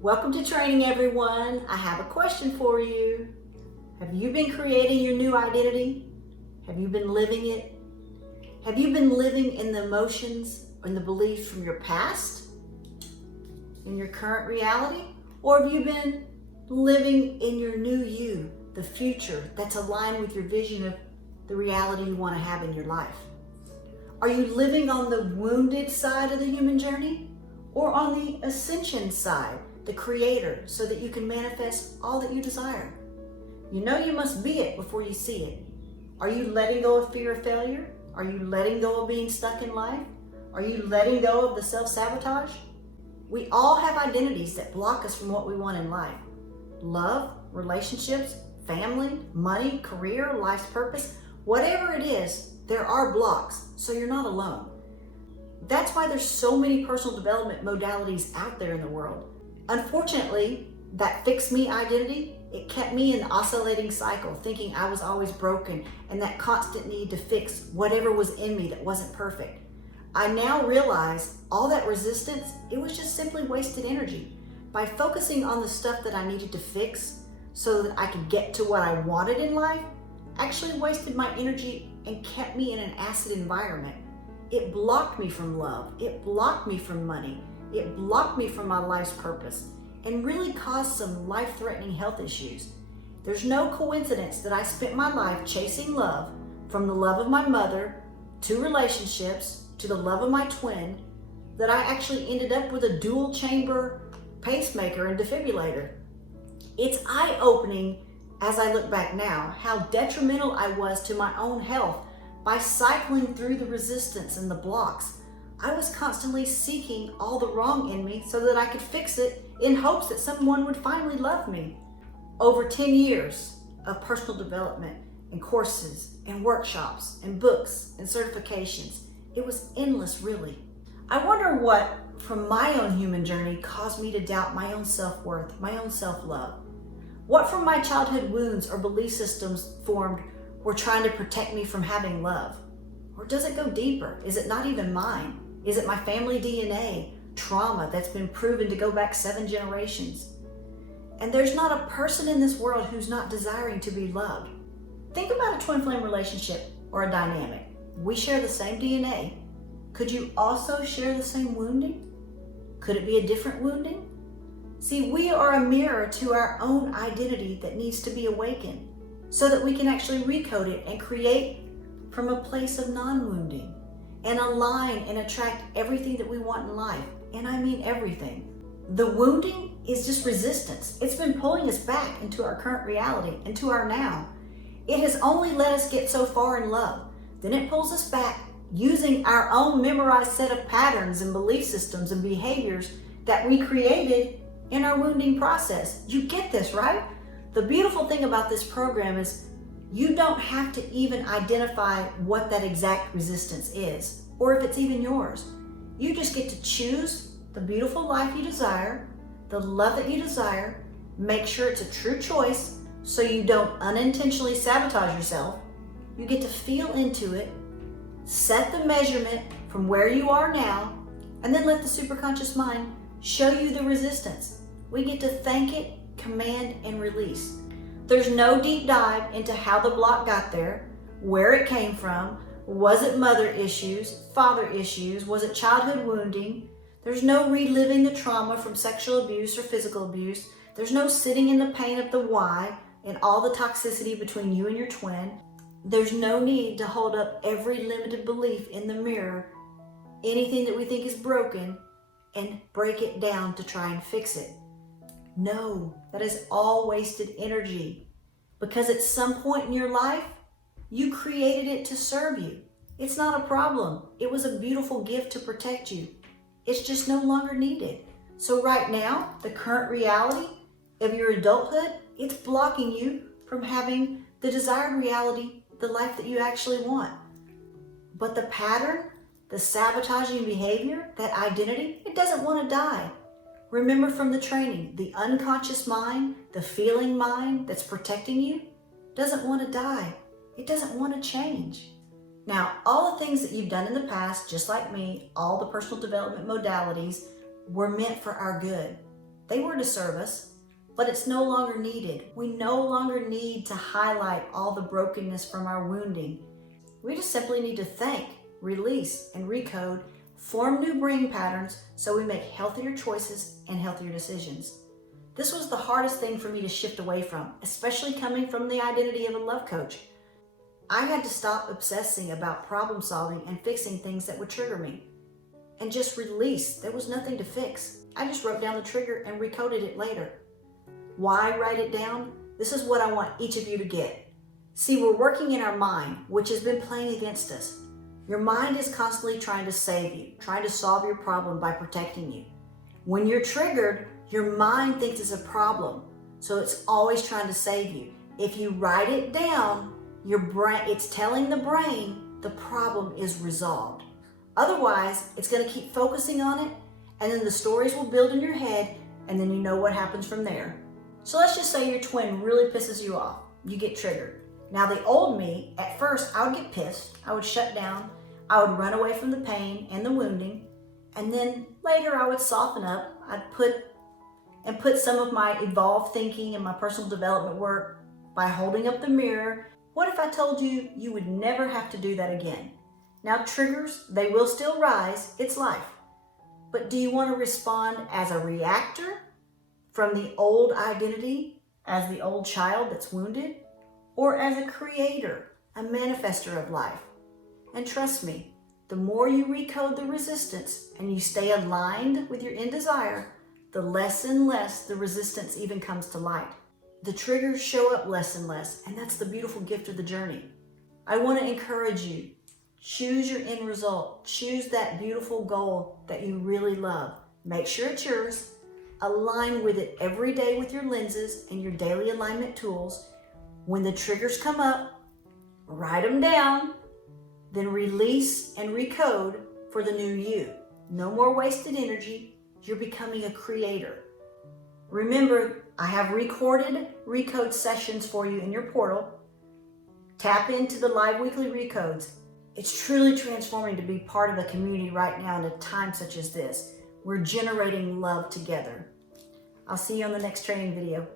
Welcome to training, everyone. I have a question for you. Have you been creating your new identity? Have you been living it? Have you been living in the emotions and the beliefs from your past, in your current reality? Or have you been living in your new you, the future that's aligned with your vision of the reality you want to have in your life? Are you living on the wounded side of the human journey or on the Ascension Side, the creator, so that you can manifest all that you desire? You know you must be it before you see it. Are you letting go of fear of failure? Are you letting go of being stuck in life? Are you letting go of the self-sabotage? We all have identities that block us from what we want in life. Love, relationships, family, money, career, life's purpose, whatever it is, there are blocks, so you're not alone. That's why there's so many personal development modalities out there in the world. Unfortunately, that fix me identity, it kept me in the oscillating cycle, thinking I was always broken and that constant need to fix whatever was in me that wasn't perfect. I now realize all that resistance, it was just simply wasted energy. By focusing on the stuff that I needed to fix so that I could get to what I wanted in life, actually wasted my energy and kept me in an acid environment. It blocked me from love. It blocked me from money. It blocked me from my life's purpose and really caused some life-threatening health issues. There's no coincidence that I spent my life chasing love, from the love of my mother to relationships to the love of my twin, that I actually ended up with a dual chamber pacemaker and defibrillator. It's eye-opening as I look back now how detrimental I was to my own health by cycling through the resistance and the blocks. I was constantly seeking all the wrong in me so that I could fix it in hopes that someone would finally love me. Over 10 years of personal development and courses and workshops and books and certifications, it was endless, really. I wonder what from my own human journey caused me to doubt my own self-worth, my own self-love. What from my childhood wounds or belief systems formed were trying to protect me from having love? Or does it go deeper? Is it not even mine? Is it my family DNA, trauma that's been proven to go back 7 generations? And there's not a person in this world who's not desiring to be loved. Think about a twin flame relationship or a dynamic. We share the same DNA. Could you also share the same wounding? Could it be a different wounding? See, we are a mirror to our own identity that needs to be awakened so that we can actually recode it and create from a place of non-wounding and align and attract everything that we want in life. And I mean everything. The wounding is just resistance. It's been pulling us back into our current reality, into our now. It has only let us get so far in love. Then it pulls us back using our own memorized set of patterns and belief systems and behaviors that we created in our wounding process. You get this, right? The beautiful thing about this program is you don't have to even identify what that exact resistance is, or if it's even yours. You just get to choose the beautiful life you desire, the love that you desire, make sure it's a true choice so you don't unintentionally sabotage yourself. You get to feel into it, set the measurement from where you are now, and then let the superconscious mind show you the resistance. We get to thank it, command, and release. There's no deep dive into how the block got there, where it came from. Was it mother issues, father issues? Was it childhood wounding? There's no reliving the trauma from sexual abuse or physical abuse. There's no sitting in the pain of the why and all the toxicity between you and your twin. There's no need to hold up every limited belief in the mirror, anything that we think is broken, and break it down to try and fix it. No, that is all wasted energy, because at some point in your life, you created it to serve you. It's not a problem. It was a beautiful gift to protect you. It's just no longer needed. So right now, the current reality of your adulthood, it's blocking you from having the desired reality, the life that you actually want. But the pattern, the sabotaging behavior, that identity, it doesn't want to die. Remember from the training, the unconscious mind, the feeling mind that's protecting you, doesn't want to die. It doesn't want to change. Now, all the things that you've done in the past, just like me, all the personal development modalities were meant for our good. They were to serve us, but it's no longer needed. We no longer need to highlight all the brokenness from our wounding. We just simply need to thank, release, and recode, form new brain patterns so we make healthier choices and healthier decisions. This was the hardest thing for me to shift away from, especially coming from the identity of a love coach. I had to stop obsessing about problem solving and fixing things that would trigger me, and just release. There was nothing to fix. I just wrote down the trigger and recoded it later. Why write it down? This is what I want each of you to get. See, we're working in our mind, which has been playing against us. Your mind is constantly trying to save you, trying to solve your problem by protecting you. When you're triggered, your mind thinks it's a problem, so it's always trying to save you. If you write it down, your brain, it's telling the brain the problem is resolved. Otherwise, it's going to keep focusing on it, and then the stories will build in your head, and then you know what happens from there. So let's just say your twin really pisses you off. You get triggered. Now the old me, at first I would get pissed, I would shut down, I would run away from the pain and the wounding, and then later I would soften up. I'd put some of my evolved thinking and my personal development work by holding up the mirror. What if I told you you would never have to do that again? Now triggers, they will still rise, it's life. But do you want to respond as a reactor from the old identity, as the old child that's wounded, or as a creator, a manifester of life? And trust me, the more you recode the resistance and you stay aligned with your end desire, the less and less the resistance even comes to light. The triggers show up less and less, and that's the beautiful gift of the journey. I want to encourage you, choose your end result. Choose that beautiful goal that you really love. Make sure it's yours. Align with it every day with your lenses and your daily alignment tools. When the triggers come up, write them down, then release and recode for the new you. No more wasted energy. You're becoming a creator. Remember, I have recorded recode sessions for you in your portal. Tap into the live weekly recodes. It's truly transforming to be part of a community right now in a time such as this. We're generating love together. I'll see you on the next training video.